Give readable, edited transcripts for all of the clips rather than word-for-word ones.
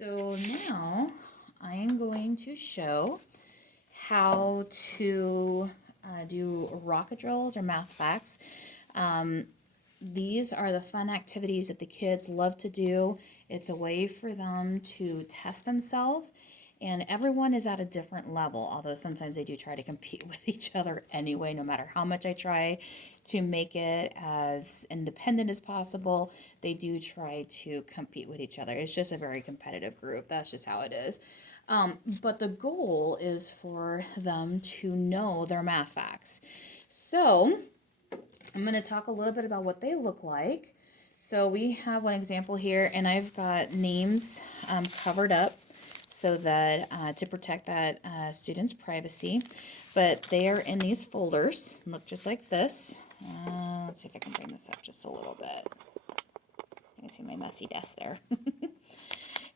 So now I am going to show how to do rocket drills or math facts. These are the fun activities that the kids love to do. It's a way for them to test themselves, and everyone is at a different level, although sometimes they do try to compete with each other anyway. No matter how much I try to make it as independent as possible, they do try to compete with each other. It's just a very competitive group. That's just how it is. But the goal is for them to know their math facts. So I'm going to talk a little bit about what they look like. So we have one example here, and I've got names covered up so that to protect that student's privacy. But they are in these folders, look just like this. Let's see if I can bring this up just a little bit. You can see my messy desk there.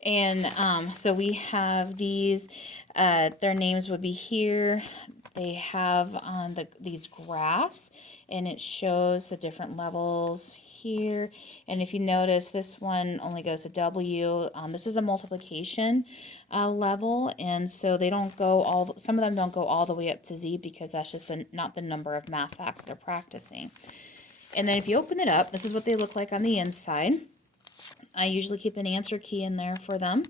And so we have these, their names would be here. They have on these graphs, and it shows the different levels here. And if you notice, this one only goes to W. This is the multiplication level, and so they don't go some of them don't go all the way up to Z because that's just not the number of math facts they're practicing. And then if you open it up, this is what they look like on the inside. I usually keep an answer key in there for them.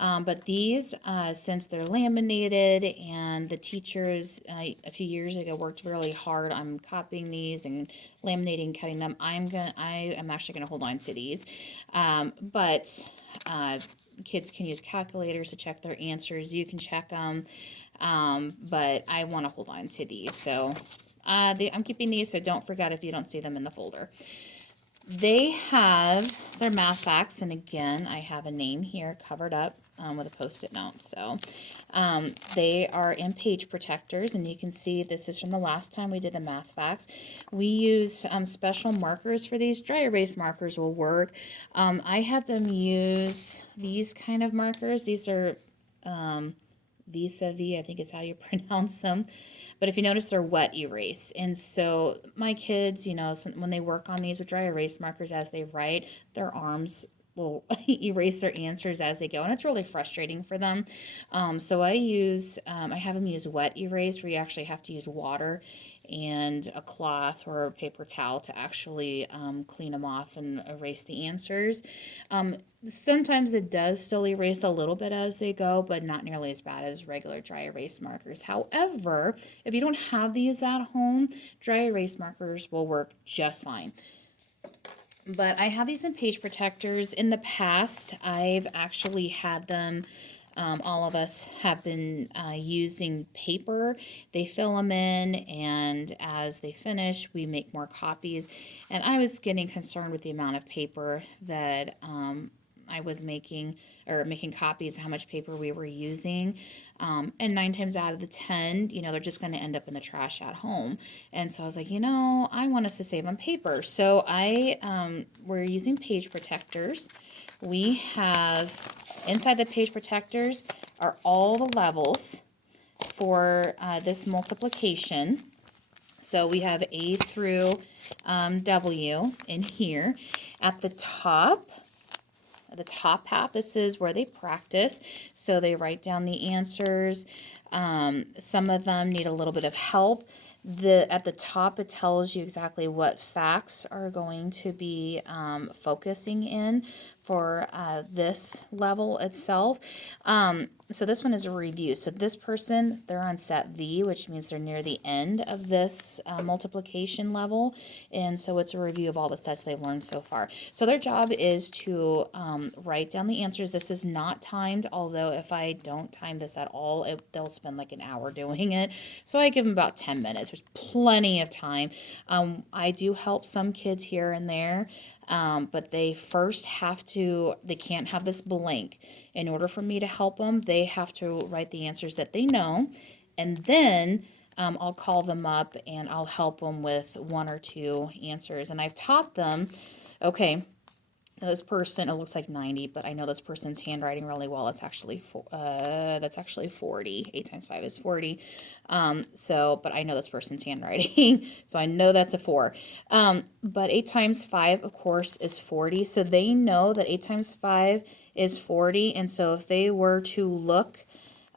But these, since they're laminated, and the teachers a few years ago worked really hard on copying these and laminating, cutting them, I am actually gonna hold on to these. But kids can use calculators to check their answers. You can check them, but I want to hold on to these. So I'm keeping these, so don't forget if you don't see them in the folder. They have their math facts, and again, I have a name here covered up with a post-it note. So they are in page protectors, and you can see this is from the last time we did the math facts. We use special markers for these. Dry erase markers will work. I had them use these kind of markers. These are Vis-a-vis, I think is how you pronounce them. But if you notice, they're wet erase. And so my kids, when they work on these with dry erase markers as they write, their arms will erase their answers as they go. And it's really frustrating for them. So I have them use wet erase, where you actually have to use water and a cloth or a paper towel to actually clean them off and erase the answers. Sometimes it does still erase a little bit as they go, but not nearly as bad as regular dry erase markers. However, if you don't have these at home, dry erase markers will work just fine. But I have these in page protectors. In the past, I've actually had them, all of us have been using paper. They fill them in, and as they finish, we make more copies. And I was getting concerned with the amount of paper that I was making copies, how much paper we were using. And 9 times out of the 10, they're just going to end up in the trash at home. And so I was like, I want us to save on paper. So we're using page protectors. We have, inside the page protectors are all the levels for this multiplication. So we have A through W in here. At the top half, this is where they practice. So they write down the answers. Some of them need a little bit of help. At the top, it tells you exactly what facts are going to be focusing in for this level itself. So this one is a review. So this person, they're on set V, which means they're near the end of this multiplication level. And so it's a review of all the sets they've learned so far. So their job is to write down the answers. This is not timed, although if I don't time this at all, they'll spend like an hour doing it. So I give them about 10 minutes. There's plenty of time. I do help some kids here and there, but they first they can't have this blank. In order for me to help them, they have to write the answers that they know, and then I'll call them up and I'll help them with 1 or 2 answers. And I've taught them, okay, Now this person, it looks like 90, but I know this person's handwriting really well. It's actually that's actually 40. 8 times 5 is 40. But I know this person's handwriting, so I know that's a 4. But 8 times 5, of course, is 40. So they know that 8 times 5 is 40. And so if they were to look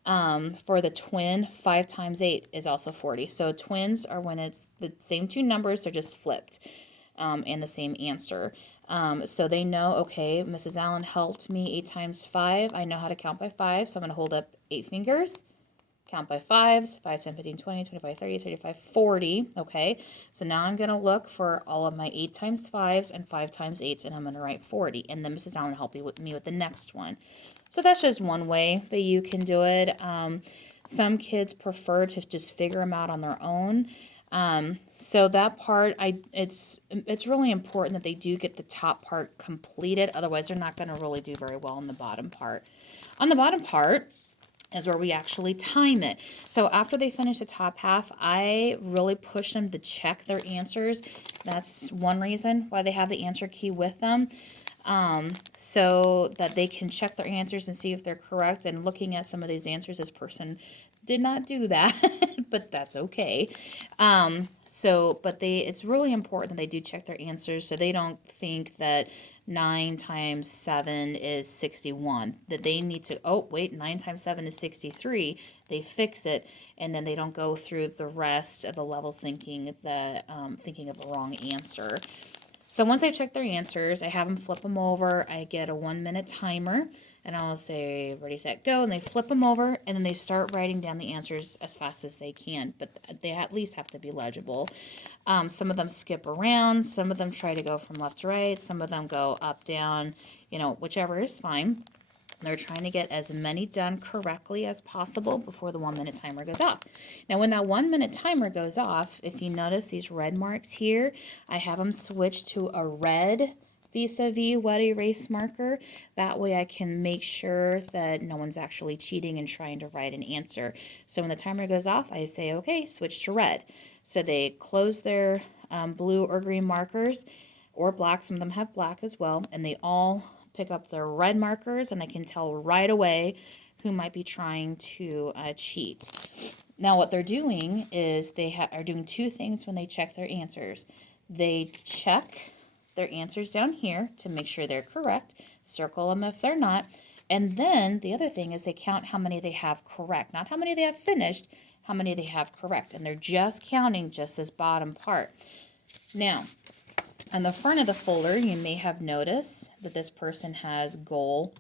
for the twin, 5 times 8 is also 40. So twins are when it's the same two numbers, they're just flipped, and the same answer. So they know, okay, Mrs. Allen helped me 8 times 5. I know how to count by 5, so I'm going to hold up 8 fingers, count by 5s, 5, 10, 15, 20, 25, 30, 35, 40, okay? So now I'm going to look for all of my 8 times 5s and 5 times 8s, and I'm going to write 40, and then Mrs. Allen helped me with the next one. So that's just one way that you can do it. Some kids prefer to just figure them out on their own. So that part, it's really important that they do get the top part completed. Otherwise, they're not going to really do very well on the bottom part. On the bottom part is where we actually time it. So after they finish the top half, I really push them to check their answers. That's one reason why they have the answer key with them. So that they can check their answers and see if they're correct. And looking at some of these answers, this person did not do that, but that's okay. But it's really important that they do check their answers so they don't think that 9 times 7 is 61, that they need to, oh, wait, 9 times 7 is 63. They fix it, and then they don't go through the rest of the levels thinking of the wrong answer. So once I check their answers, I have them flip them over. I get a 1-minute timer, and I'll say, ready, set, go, and they flip them over, and then they start writing down the answers as fast as they can, but they at least have to be legible. Some of them skip around. Some of them try to go from left to right. Some of them go up, down, whichever is fine. They're trying to get as many done correctly as possible before the 1-minute timer goes off. Now, when that 1-minute timer goes off, if you notice these red marks here, I have them switch to a red vis-a-vis wet erase marker. That way I can make sure that no one's actually cheating and trying to write an answer. So when the timer goes off, I say, okay, switch to red. So they close their blue or green markers, or black. Some of them have black as well, and they all pick up their red markers, and I can tell right away who might be trying to cheat. Now what they're doing is they are doing two things when they check their answers. They check their answers down here to make sure they're correct, circle them if they're not, and then the other thing is they count how many they have correct, not how many they have finished, how many they have correct, and they're just counting just this bottom part. Now, on the front of the folder, you may have noticed that this person has goal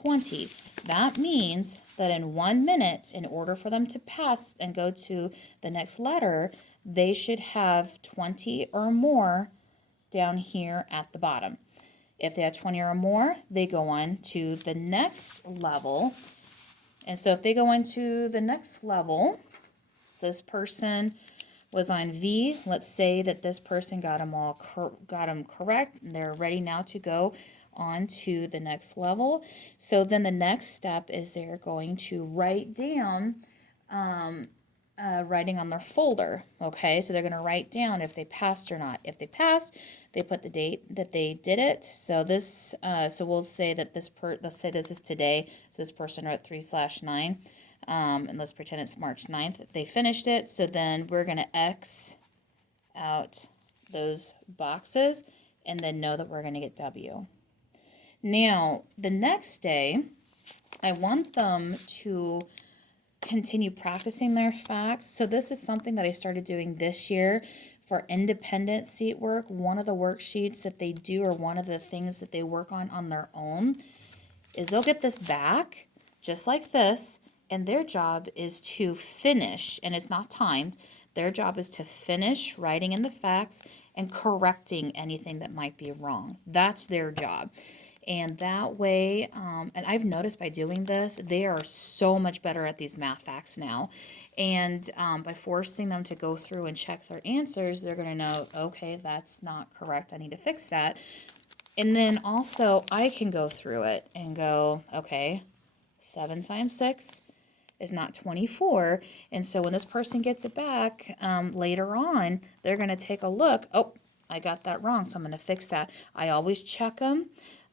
20. That means that in 1 minute, in order for them to pass and go to the next letter, they should have 20 or more down here at the bottom. If they have 20 or more, they go on to the next level. And so if they go into the next level, so this person was on V. Let's say that this person got them correct, and they're ready now to go on to the next level. So then the next step is they're going to write down writing on their folder. Okay, so they're going to write down if they passed or not. If they passed, they put the date that they did it. So this, so we'll say that let's say this is today. So this person wrote 3/9. And let's pretend it's March 9th. They finished it, so then we're going to X out those boxes and then know that we're going to get W. Now, the next day, I want them to continue practicing their facts. So this is something that I started doing this year for independent seat work. One of the worksheets that they do, or one of the things that they work on their own, is they'll get this back, just like this, and their job is to finish, and it's not timed, their job is to finish writing in the facts and correcting anything that might be wrong. That's their job. And that way, and I've noticed by doing this, they are so much better at these math facts now. And by forcing them to go through and check their answers, they're going to know, okay, that's not correct. I need to fix that. And then also, I can go through it and go, okay, 7 times 6 is not 24. And so when this person gets it back later on, they're going to take a look. Oh, I got that wrong, so I'm going to fix that. I always check them.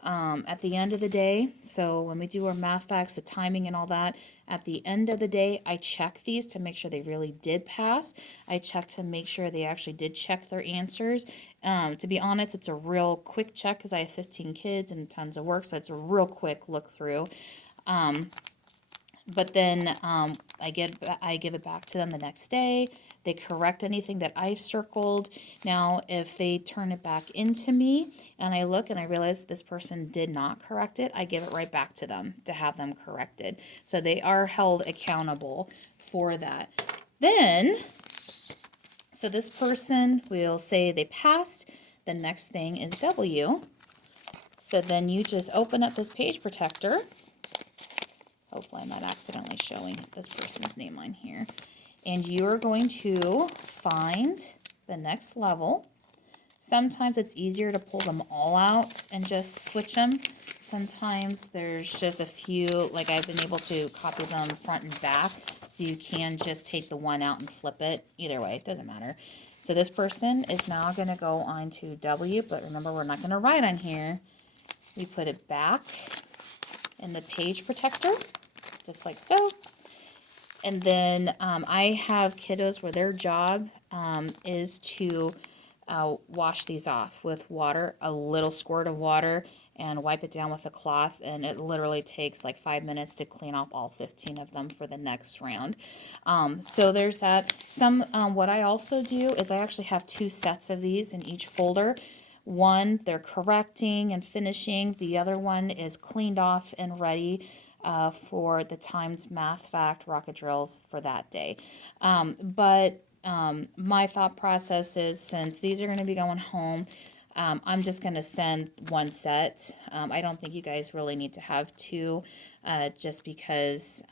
at the end of the day. So when we do our math facts, the timing and all that, at the end of the day, I check these to make sure they really did pass. I check to make sure they actually did check their answers. To be honest, it's a real quick check because I have 15 kids and tons of work, so it's a real quick look through. But then I give it back to them the next day. They correct anything that I circled. Now, if they turn it back into me and I look and I realize this person did not correct it, I give it right back to them to have them corrected. So they are held accountable for that. Then, so this person will say they passed. The next thing is W. So then you just open up this page protector. Hopefully I'm not accidentally showing this person's name on here. And you are going to find the next level. Sometimes it's easier to pull them all out and just switch them. Sometimes there's just a few, like I've been able to copy them front and back, so you can just take the one out and flip it. Either way, it doesn't matter. So this person is now going to go on to W, but remember we're not going to write on here. We put it back in the page protector, just like so. And then I have kiddos where their job is to wash these off with water, a little squirt of water, and wipe it down with a cloth. And it literally takes like 5 minutes to clean off all 15 of them for the next round. So there's that. What I also do is I actually have 2 sets of these in each folder. One, they're correcting and finishing. The other one is cleaned off and ready for the timed math fact rocket drills for that day. My thought process is, since these are going to be going home, I'm just going to send 1 set. I don't think you guys really need to have 2, just because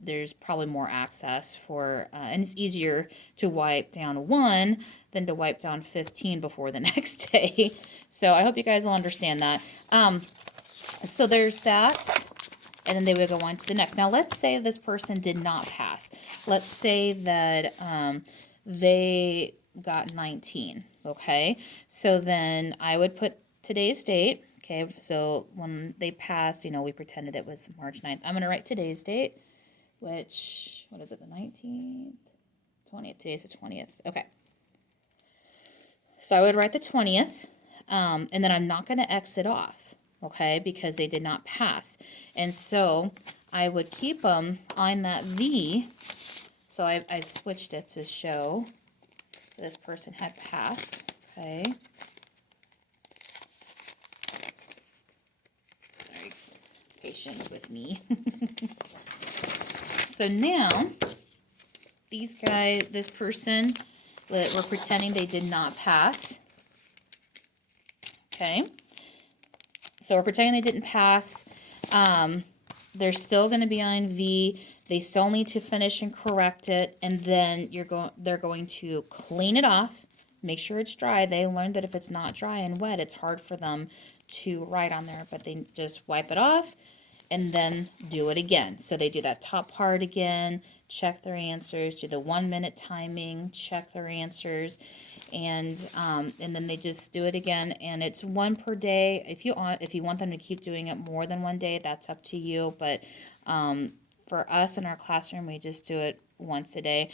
there's probably more access for, and it's easier to wipe down 1 than to wipe down 15 before the next day. So I hope you guys will understand that. So there's that. And then they would go on to the next. Now, let's say this person did not pass. Let's say that they got 19, okay? So then I would put today's date, okay? So when they passed, we pretended it was March 9th. I'm going to write today's date, which, what is it, the 19th? 20th. Today's the 20th. Okay. So I would write the 20th, and then I'm not going to exit off. Okay, because they did not pass. And so I would keep them on that V. So I switched it to show this person had passed. Okay. Sorry, patience with me. So now, this person that we're pretending they did not pass. Okay. So we're pretending they didn't pass. They're still going to be on V. They still need to finish and correct it, and then they're going to clean it off, make sure it's dry. They learned that if it's not dry and wet, it's hard for them to write on there, but they just wipe it off and then do it again. So they do that top part again, check their answers, do the 1 minute timing, check their answers, and then they just do it again. And it's 1 per day. If you want them to keep doing it more than 1 day, that's up to you. But for us in our classroom, we just do it once a day.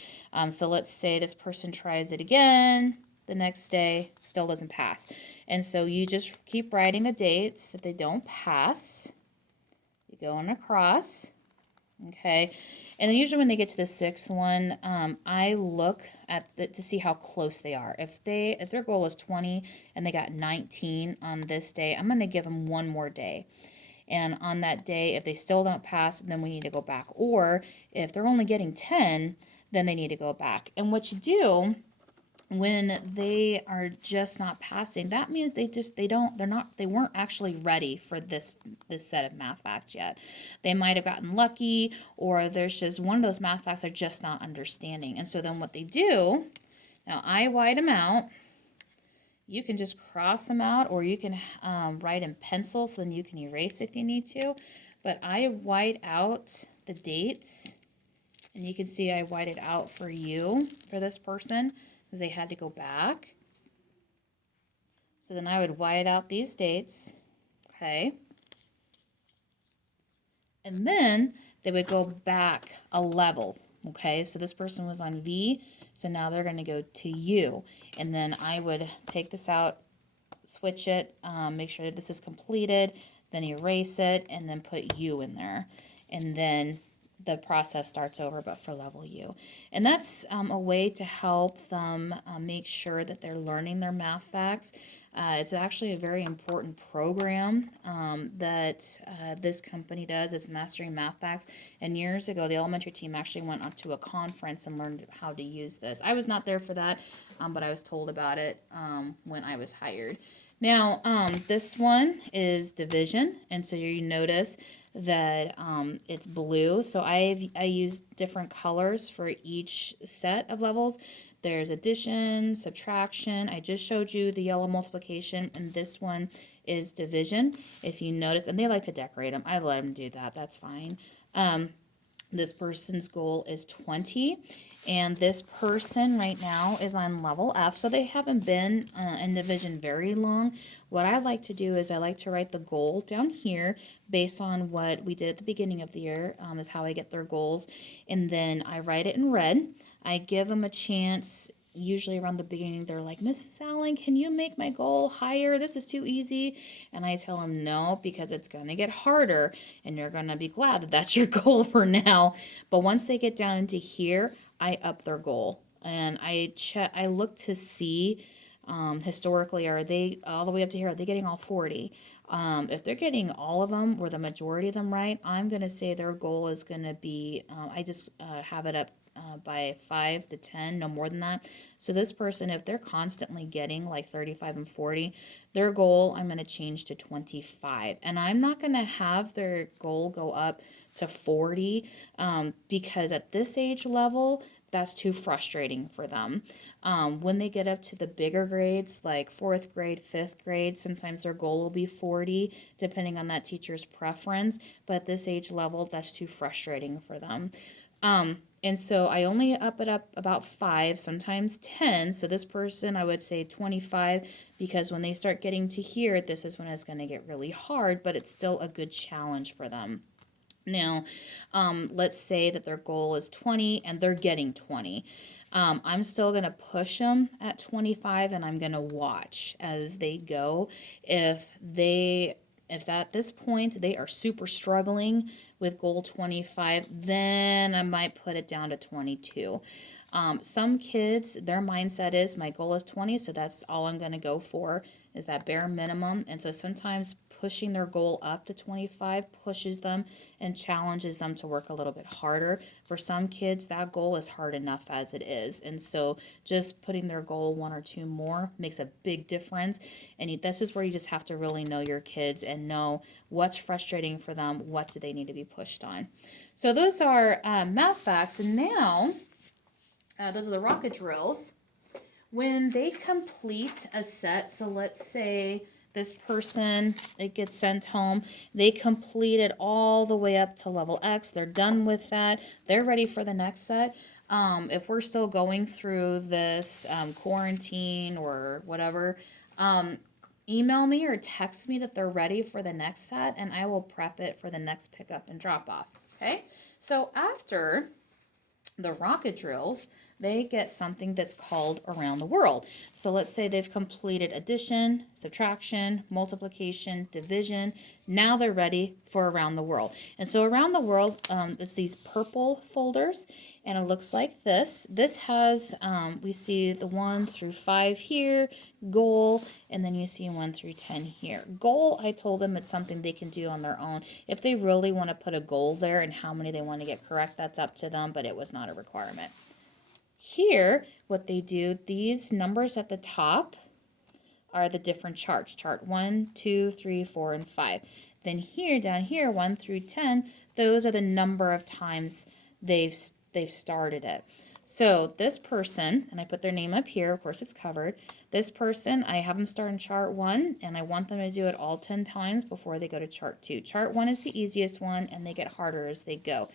So let's say this person tries it again the next day, still doesn't pass. And so you just keep writing the dates that they don't pass. You go on across, okay? And then usually when they get to the 6th one, I look at to see how close they are. If their goal is 20 and they got 19 on this day, I'm going to give them 1 more day. And on that day, if they still don't pass, then we need to go back. Or if they're only getting 10, then they need to go back. And what you do when they are just not passing, that means they weren't actually ready for this set of math facts yet. They might have gotten lucky, or there's just one of those math facts they're just not understanding. And so then what they do, now I white them out. You can just cross them out, or you can write in pencil, so then you can erase if you need to. But I white out the dates, and you can see I whited out for this person, because they had to go back. So then I would white out these dates, Okay. And then they would go back a level. Okay, so this person was on V, so now they're going to go to U. And then I would take this out, switch it, make sure that this is completed, then erase it, and then put U in there. And then the process starts over, but for level U. And that's a way to help them make sure that they're learning their math facts. It's actually a very important program that this company does. It's Mastering Math Facts. And years ago, the elementary team actually went up to a conference and learned how to use this. I was not there for that, but I was told about it when I was hired. Now, this one is division, and so you notice that it's blue. So I use different colors for each set of levels. There's addition, subtraction. I just showed you the yellow multiplication, and this one is division. If you notice, and they like to decorate them. I let them do that. That's fine. This person's goal is 20, and this person right now is on level F, so they haven't been in division very long. What I like to do is I like to write the goal down here based on what we did at the beginning of the year, is how I get their goals, and then I write it in red. I give them a chance. Usually around the beginning, they're like, Mrs. Allen, can you make my goal higher? This is too easy. And I tell them no, because it's going to get harder, and you're going to be glad that that's your goal for now. But once they get down into here, I up their goal. And I look to see, historically, are they all the way up to here? Are they getting all 40? If they're getting all of them, or the majority of them right, I'm going to say their goal is going to be, I just have it up by 5 to 10, no more than that. So this person, if they're constantly getting like 35 and 40, their goal I'm going to change to 25. And I'm not going to have their goal go up to 40 because at this age level, that's too frustrating for them. When they get up to the bigger grades, like 4th grade, 5th grade, sometimes their goal will be 40, depending on that teacher's preference. But at this age level, that's too frustrating for them. And so I only up it up about 5, sometimes 10. So this person, I would say 25, because when they start getting to here, this is when it's going to get really hard, but it's still a good challenge for them. Now, let's say that their goal is 20 and they're getting 20. I'm still going to push them at 25, and I'm going to watch as they go. If at this point they are super struggling with goal 25, then I might put it down to 22. Some kids, their mindset is my goal is 20, so that's all I'm going to go for, is that bare minimum. And so sometimes pushing their goal up to 25 pushes them and challenges them to work a little bit harder. For some kids, that goal is hard enough as it is. And so just putting their goal 1 or 2 more makes a big difference. And this is where you just have to really know your kids and know what's frustrating for them, what do they need to be pushed on. So those are math facts. And now, those are the rocket drills. When they complete a set, so let's say this person, it gets sent home, they completed all the way up to level X, they're done with that, they're ready for the next set. If we're still going through this quarantine or whatever, email me or text me that they're ready for the next set, and I will prep it for the next pickup and drop off. Okay, so after the rocket drills, they get something that's called around the world. So let's say they've completed addition, subtraction, multiplication, division. Now they're ready for around the world. And so around the world, it's these purple folders, and it looks like this. This has, we see the 1 through 5 here, goal, and then you see 1 through 10 here. Goal, I told them it's something they can do on their own. If they really want to put a goal there and how many they want to get correct, that's up to them, but it was not a requirement. Here, what they do, these numbers at the top are the different charts. Chart 1, 2, 3, 4, and 5. Then here, down here, 1 through 10, those are the number of times they've started it. So this person, and I put their name up here, of course it's covered. This person, I have them start in chart 1, and I want them to do it all 10 times before they go to chart 2. Chart 1 is the easiest one, and they get harder as they go.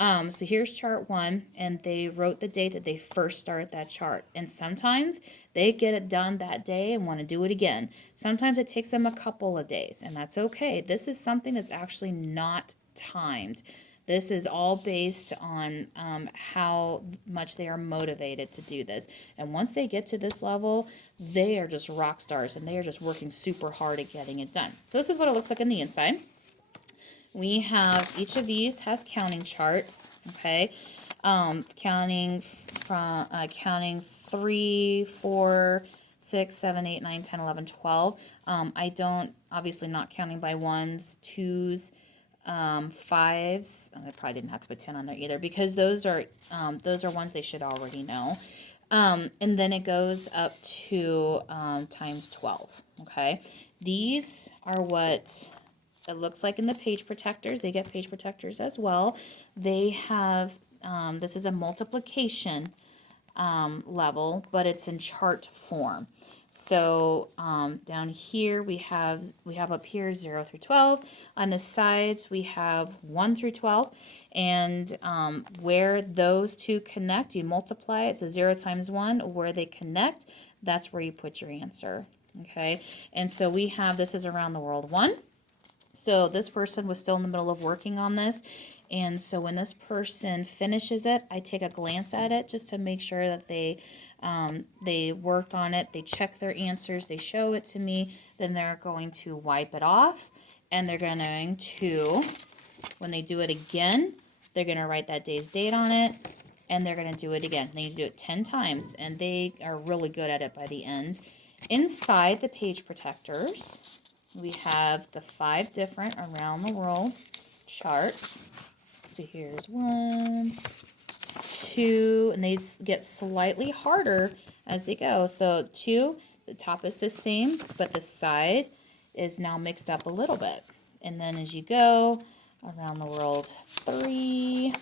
So here's chart 1, and they wrote the date that they first started that chart. And sometimes they get it done that day and want to do it again. Sometimes it takes them a couple of days, and that's okay. This is something that's actually not timed. This is all based on how much they are motivated to do this. And once they get to this level, they are just rock stars, and they are just working super hard at getting it done. So this is what it looks like on the inside. We have, each of these has counting charts, okay? Counting 3, 4, 6, 7, 8, 9, 10, 11, 12. I don't, obviously not counting by 1s, 2s, 5s. I probably didn't have to put 10 on there either, because those are ones they should already know. And then it goes up to times 12, okay? These are what it looks like in the page protectors. They get page protectors as well. They have, this is a multiplication level, but it's in chart form. So down here we have up here 0 through 12. On the sides we have 1 through 12. And where those two connect, you multiply it. So 0 times 1, where they connect, that's where you put your answer. Okay, and so we have, this is around the world 1. So this person was still in the middle of working on this. And so when this person finishes it, I take a glance at it just to make sure that they worked on it. They check their answers. They show it to me. Then they're going to wipe it off. And they're going to, when they do it again, they're going to write that day's date on it. And they're going to do it again. They need to do it 10 times. And they are really good at it by the end. Inside the page protectors, we have the 5 different around the world charts. So here's 1, 2, and they get slightly harder as they go. So 2, the top is the same, but the side is now mixed up a little bit. And then as you go around the world, 3.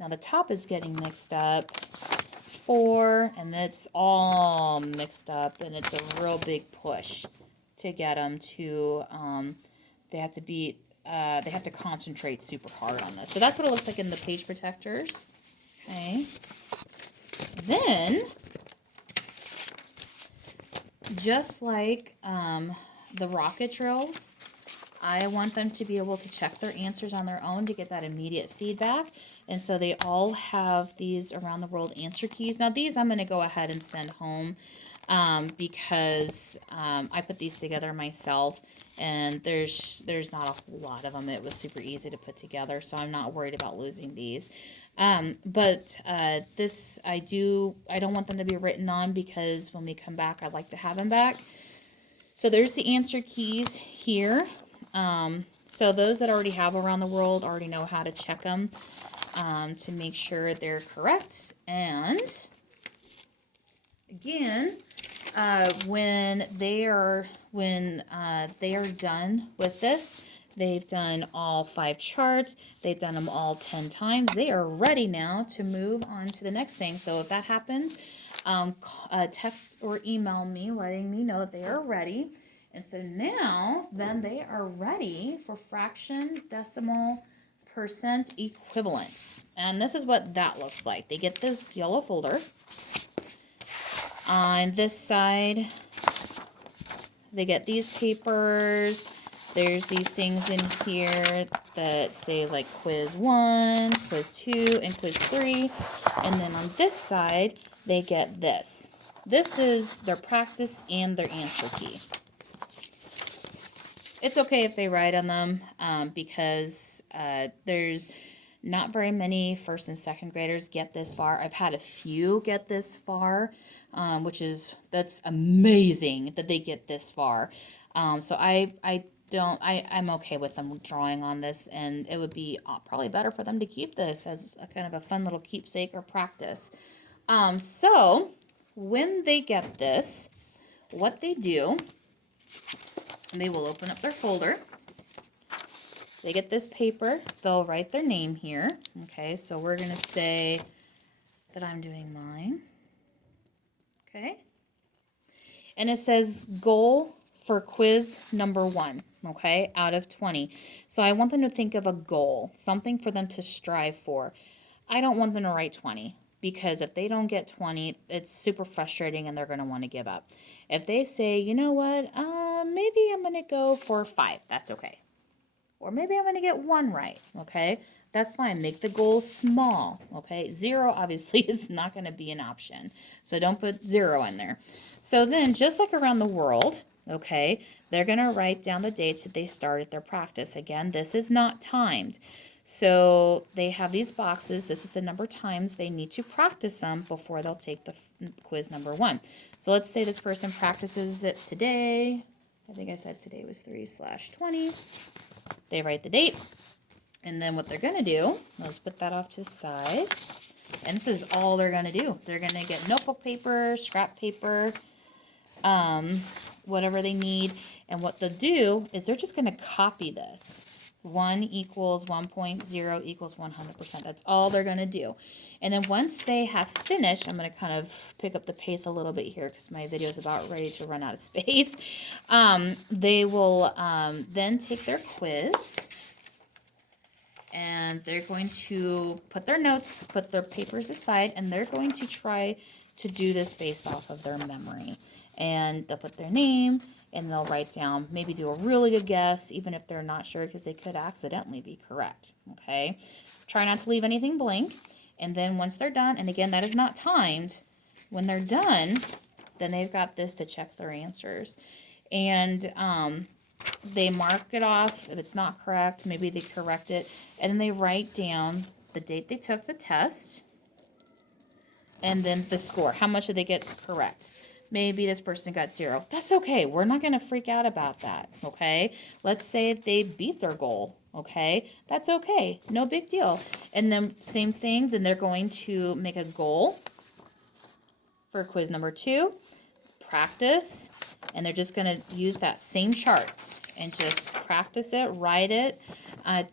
Now the top is getting mixed up. 4, and it's all mixed up, and it's a real big push to get them to, they have to concentrate super hard on this. So that's what it looks like in the page protectors. Okay. Then, just like the rocket drills, I want them to be able to check their answers on their own to get that immediate feedback. And so they all have these around the world answer keys. Now these I'm going to go ahead and send home because I put these together myself, and there's not a whole lot of them. It was super easy to put together, so I'm not worried about losing these. But this I don't want them to be written on, because when we come back, I'd like to have them back. So there's the answer keys here. So those that already have around the world already know how to check them to make sure they're correct. And again, when they are done with this, they've done all 5 charts, they've done them all 10 times, they are ready now to move on to the next thing. So if that happens, text or email me letting me know that they are ready. And so now, then they are ready for fraction, decimal, percent equivalents. And this is what that looks like. They get this yellow folder. On this side, they get these papers. There's these things in here that say like quiz 1, quiz 2, and quiz 3. And then on this side, they get this. This is their practice and their answer key. It's okay if they write on them because there's not very many first and second graders get this far. I've had a few get this far, that's amazing that they get this far. So I'm okay with them drawing on this, and it would be probably better for them to keep this as a kind of a fun little keepsake or practice. So when they get this, what they do, they will open up their folder. They get this paper. They'll write their name here. Okay, so we're going to say that I'm doing mine. Okay. And it says goal for quiz number 1. okay, out of 20. So I want them to think of a goal, something for them to strive for. I don't want them to write 20 because if they don't get 20, it's super frustrating and they're going to want to give up. If they say, you know what, maybe I'm going to go for 5, that's okay. Or maybe I'm going to get 1 right, okay? That's fine. Make the goal small, okay? 0 obviously is not going to be an option. So don't put 0 in there. So then, just like around the world, okay, they're going to write down the dates that they started their practice. Again, this is not timed. So they have these boxes. This is the number of times they need to practice them before they'll take the quiz number 1. So let's say this person practices it today. I think I said today was 3/20. They write the date. And then what they're going to do, let's put that off to the side. And this is all they're going to do. They're going to get notebook paper, scrap paper, whatever they need. And what they'll do is they're just going to copy this. 1 equals 1.0 equals 100%. That's all they're going to do. And then once they have finished, I'm going to kind of pick up the pace a little bit here because my video is about ready to run out of space. They will then take their quiz. And they're going to put their notes, put their papers aside, and they're going to try to do this based off of their memory. And they'll put their name, and they'll write down, maybe do a really good guess, even if they're not sure, because they could accidentally be correct, okay? Try not to leave anything blank. And then once they're done, and again, that is not timed, when they're done, then they've got this to check their answers. And they mark it off. If it's not correct, maybe they correct it. And then they write down the date they took the test. And then the score. How much did they get correct? Maybe this person got 0. That's okay. We're not going to freak out about that, okay? Let's say they beat their goal, okay? That's okay. No big deal. And then same thing. Then they're going to make a goal for quiz number 2. Practice, and they're just going to use that same chart and just practice it, write it 10